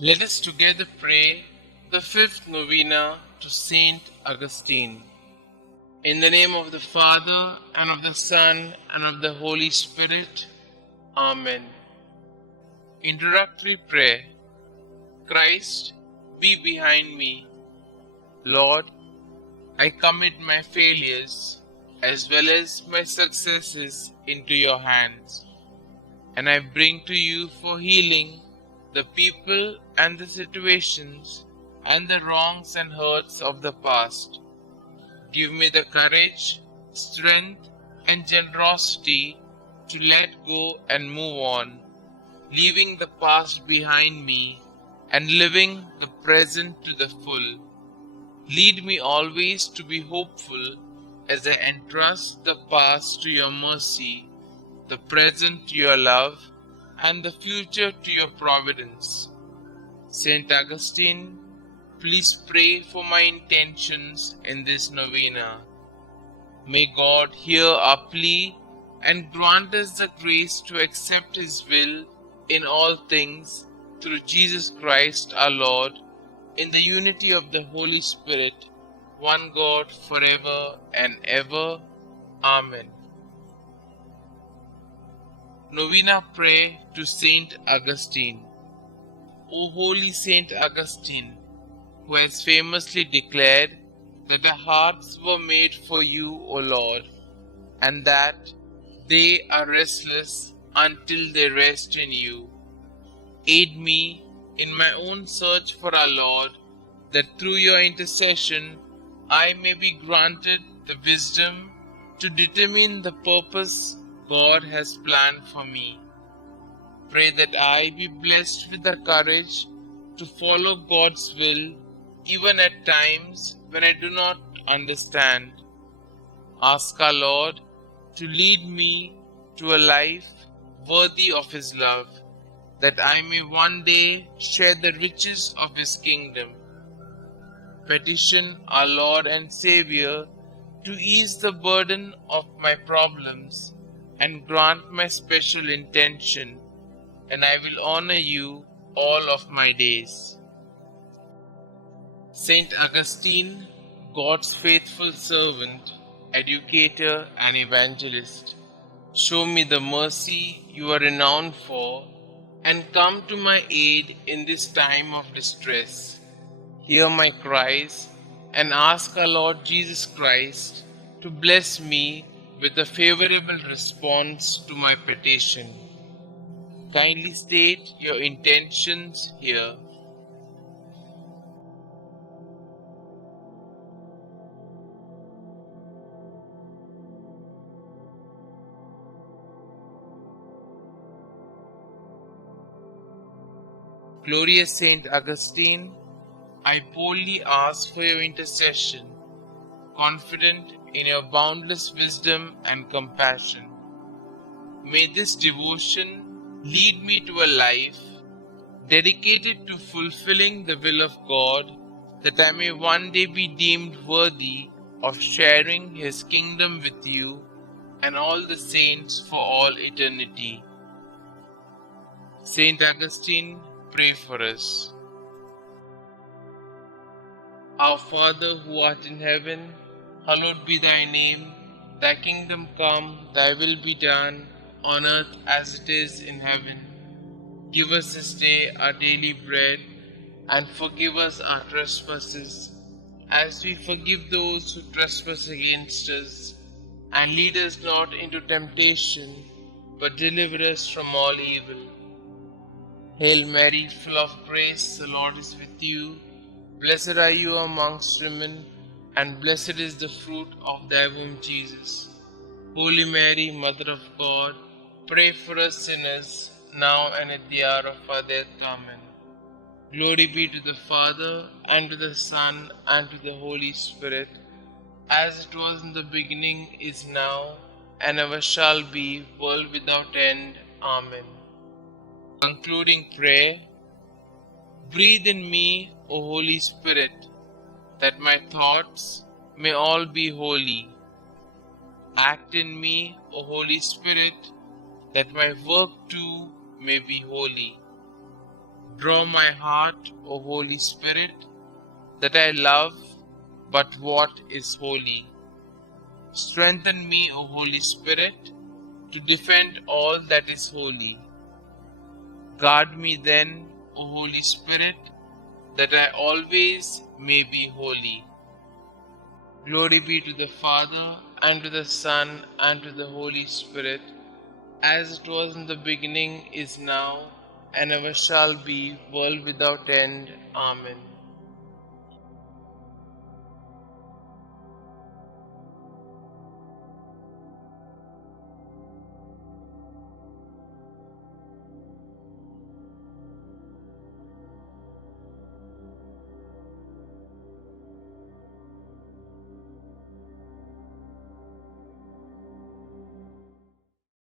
Let us together pray the fifth novena to St Augustine. In the name of the Father, and of the Son, and of the Holy Spirit. Amen. Introductory prayer. Christ, be behind me. Lord, I commit my failures as well as my successes into your hands, and I bring to you for healing the people and the situations and the wrongs and hurts of the past. Give me the courage, strength, and generosity to let go and move on, leaving the past behind me and living the present to the full. Lead me always to be hopeful as I entrust the past to your mercy, the present to your love, and the future to your providence. St. Augustine, please pray for my intentions in this novena. May God hear our plea and grant us the grace to accept His will in all things through Jesus Christ our Lord, in the unity of the Holy Spirit, one God forever and ever. Amen. Novena Prayer to St. Augustine. O holy St. Augustine, who has famously declared that our hearts were made for you, O Lord, and that they are restless until they rest in you. Aid me in my own search for our Lord, that through your intercession I may be granted the wisdom to determine the purpose God has planned for me. Pray that I be blessed with the courage to follow God's will, even at times when I do not understand. Ask our Lord to lead me to a life worthy of His love, that I may one day share the riches of His kingdom. Petition our Lord and Xavier to ease the burden of my problems and grant my special intention, and I will honor you all of my days. St. Augustine, God's faithful servant, educator, and evangelist, show me the mercy you are renowned for, and come to my aid in this time of distress. Hear my cries, and ask our Lord Jesus Christ to bless me with a favorable response to my petition. Kindly state your intentions here. Glorious Saint Augustine, I boldly ask for your intercession, confident in your boundless wisdom and compassion. May this devotion lead me to a life dedicated to fulfilling the will of God, that I may one day be deemed worthy of sharing His kingdom with you and all the saints for all eternity. Saint Augustine, pray for us. Our Father who art in heaven, hallowed be thy name. Thy kingdom come, thy will be done, on earth as it is in heaven. Give us this day our daily bread, and forgive us our trespasses, as we forgive those who trespass against us. And lead us not into temptation, but deliver us from all evil. Hail Mary, full of grace, the Lord is with you. Blessed are you amongst women, and blessed is the fruit of thy womb, Jesus. Holy Mary, Mother of God, pray for us sinners, now and at the hour of our death. Amen. Glory be to the Father, and to the Son, and to the Holy Spirit, as it was in the beginning, is now, and ever shall be, world without end. Amen. Concluding prayer. Breathe in me, O Holy Spirit, that my thoughts may all be holy. Act in me, O Holy Spirit, that my work too may be holy. Draw my heart, O Holy Spirit, that I love but what is holy. Strengthen me, O Holy Spirit, to defend all that is holy. Guard me then, O Holy Spirit, that I always may be holy. Glory be to the Father, and to the Son, and to the Holy Spirit, as it was in the beginning, is now, and ever shall be, world without end. Amen.